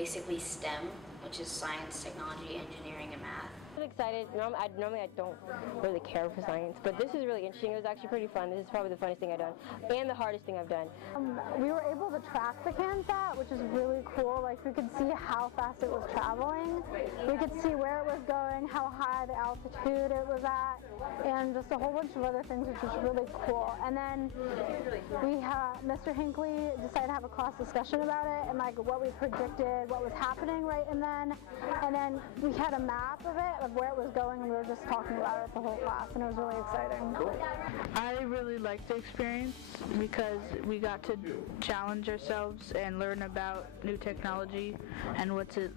basically STEM, which is science, technology, engineering, and math. I'm excited. Normally I don't really care for science, but this is really interesting. It was actually pretty fun. This is probably the funnest thing I've done, and the hardest thing I've done. We were able to track the Cansat, which is really cool. Like, we could see how fast it was traveling. We could see where it was going, how high the altitude it was at, and just a whole bunch of other things, which was really cool. And then Mr. Hinckley decided to have a class discussion about it and like what we predicted, what was happening right and then we had a map of it, of where it was going, and we were just talking about it the whole class, and it was really exciting. I really liked the experience because we got to challenge ourselves and learn about new technology and what it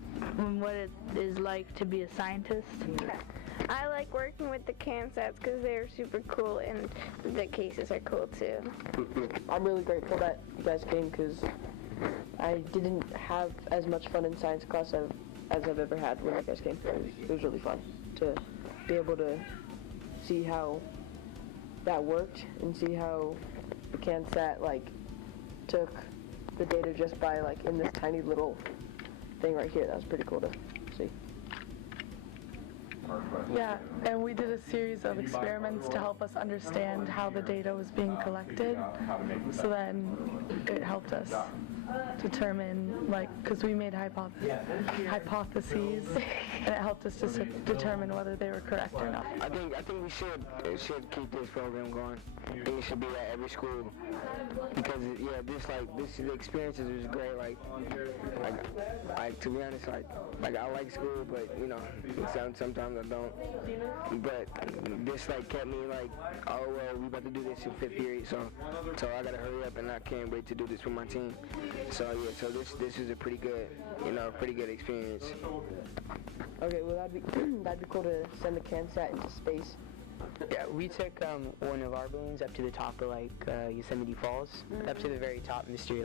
is like to be a scientist. I like working with the Cansats because they're super cool and the cases are cool too. I'm really grateful that you guys came because I didn't have as much fun in science class as I've ever had when you guys came. It was really fun to be able to see how that worked and see how the Cansat like took the data just by like in this tiny little thing right here. That was pretty cool to see. Yeah, and we did a series of experiments to help us understand how the data was being collected, so then it helped us determine, like, because we made hypotheses, and it helped us to determine whether they were correct or not. I think we should keep this program going. I think it should be at every school because the experiences was great. Like to be honest, like I like school, but you know, sometimes I don't. But this like kept me like, oh well, we about to do this in 5th period, so I gotta hurry up, and I can't wait to do this with my team. So yeah, so this is a pretty good experience. Okay, well that'd be cool to send the Cansat into space. Yeah, we took one of our balloons up to the top of like Yosemite Falls, up to the very top, Mr.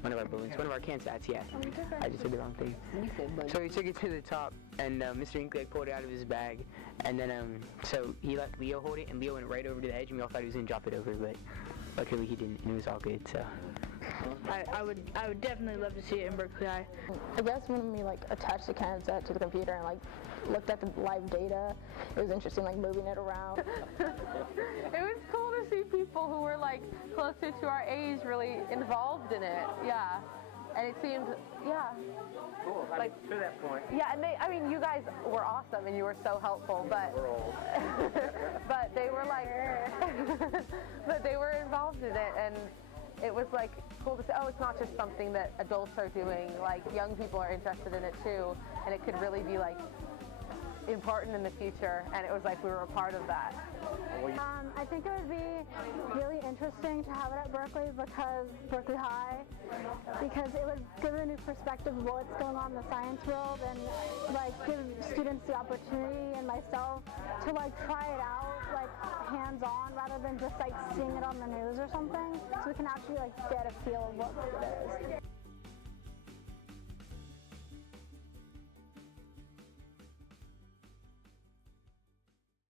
One of our balloons, one of our Cansats, yeah. I just said the wrong thing. So we took it to the top, and Mr. Hinckley pulled it out of his bag, and then so he let Leo hold it, and Leo went right over to the edge, and we all thought he was gonna drop it over, but luckily he didn't, and it was all good. So. I would definitely love to see it in Berkeley High. I guess when we like attached the Cansat to the computer and like looked at the live data, it was interesting, like moving it around. It was cool to see people who were like closer to our age really involved in it. Yeah. And it seemed, yeah. Cool. Like to that point. Yeah, and you guys were awesome and you were so helpful, but but they were like, but they were involved in it, and it was like cool to say, oh, it's not just something that adults are doing, like young people are interested in it too, and it could really be like important in the future, and it was like we were a part of that. I think it would be really interesting to have it at Berkeley Berkeley High, because it would give a new perspective of what's going on in the science world, and like give students the opportunity and myself to like try it out like hands-on rather than just like seeing it on the news or something, so we can actually like get a feel of what it is.